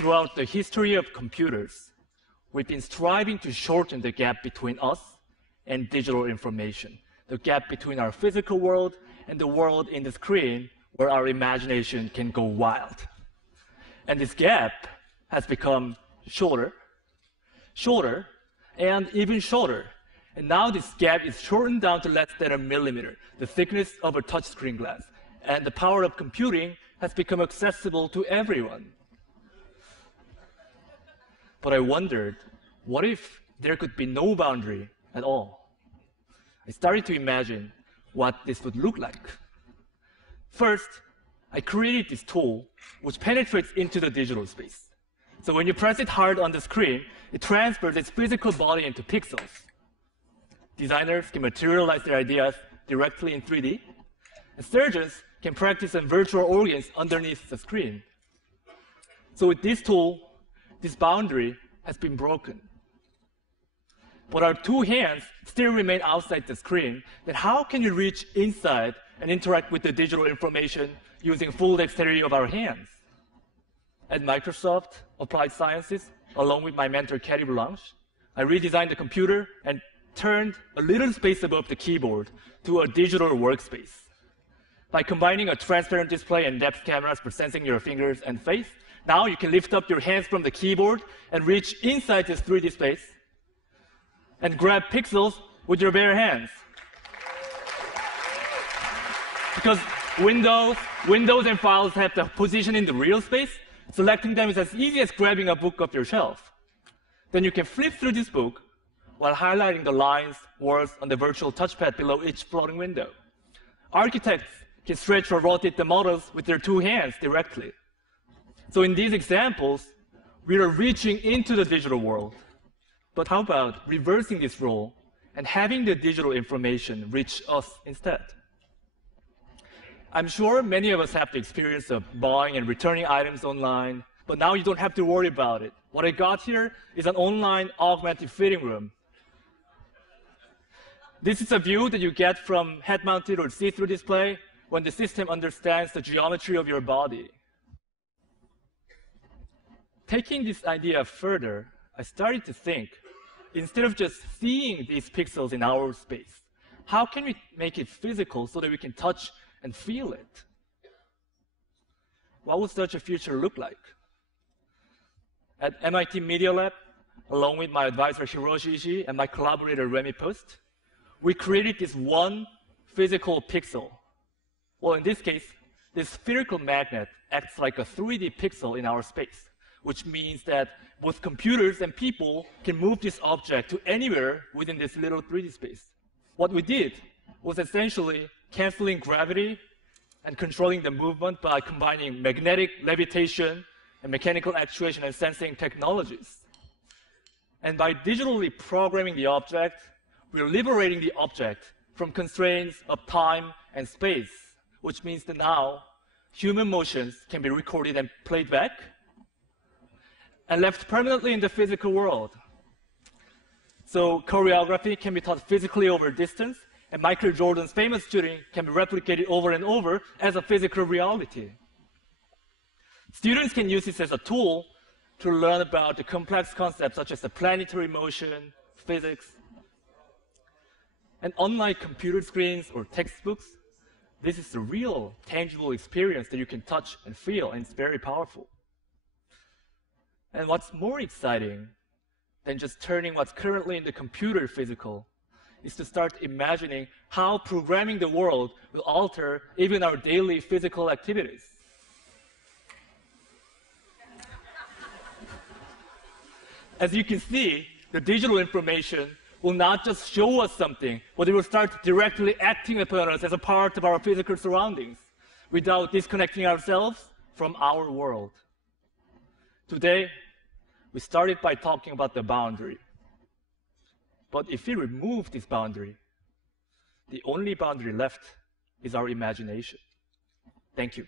Throughout the history of computers, we've been striving to shorten the gap between us and digital information, the gap between our physical world and the world in the screen where our imagination can go wild. And this gap has become shorter, shorter, and even shorter. And now this gap is shortened down to less than a millimeter, the thickness of a touchscreen glass. And the power of computing has become accessible to everyone. But I wondered, what if there could be no boundary at all? I started to imagine what this would look like. First, I created this tool which penetrates into the digital space. So when you press it hard on the screen, it transfers its physical body into pixels. Designers can materialize their ideas directly in 3D, and surgeons can practice on virtual organs underneath the screen. So with this tool, this boundary has been broken. But our two hands still remain outside the screen. Then how can you reach inside and interact with the digital information using full dexterity of our hands? At Microsoft Applied Sciences, along with my mentor, Katie Blanche, I redesigned the computer and turned a little space above the keyboard to a digital workspace. By combining a transparent display and depth cameras for sensing your fingers and face, now you can lift up your hands from the keyboard and reach inside this 3D space and grab pixels with your bare hands. Because Windows and files have the position in the real space, selecting them is as easy as grabbing a book off your shelf. Then you can flip through this book while highlighting the lines, words on the virtual touchpad below each floating window. Architects can stretch or rotate the models with their two hands directly. So in these examples, we are reaching into the digital world. But how about reversing this role and having the digital information reach us instead? I'm sure many of us have the experience of buying and returning items online, but now you don't have to worry about it. What I got here is an online augmented fitting room. This is a view that you get from head-mounted or see-through display when the system understands the geometry of your body. Taking this idea further, I started to think, instead of just seeing these pixels in our space, how can we make it physical so that we can touch and feel it? What would such a future look like? At MIT Media Lab, along with my advisor Hiroshi Ishii and my collaborator Remy Post, we created this one physical pixel. Well, in this case, this spherical magnet acts like a 3D pixel in our space, which means that both computers and people can move this object to anywhere within this little 3D space. What we did was essentially canceling gravity and controlling the movement by combining magnetic levitation and mechanical actuation and sensing technologies. And by digitally programming the object, we're liberating the object from constraints of time and space, which means that now human motions can be recorded and played back and left permanently in the physical world. So choreography can be taught physically over distance, and Michael Jordan's famous shooting can be replicated over and over as a physical reality. Students can use this as a tool to learn about the complex concepts such as the planetary motion, physics. And unlike computer screens or textbooks, this is the real, tangible experience that you can touch and feel, and it's very powerful. And what's more exciting than just turning what's currently in the computer physical is to start imagining how programming the world will alter even our daily physical activities. As you can see, the digital information will not just show us something, but it will start directly acting upon us as a part of our physical surroundings without disconnecting ourselves from our world. Today, we started by talking about the boundary. But if we remove this boundary, the only boundary left is our imagination. Thank you.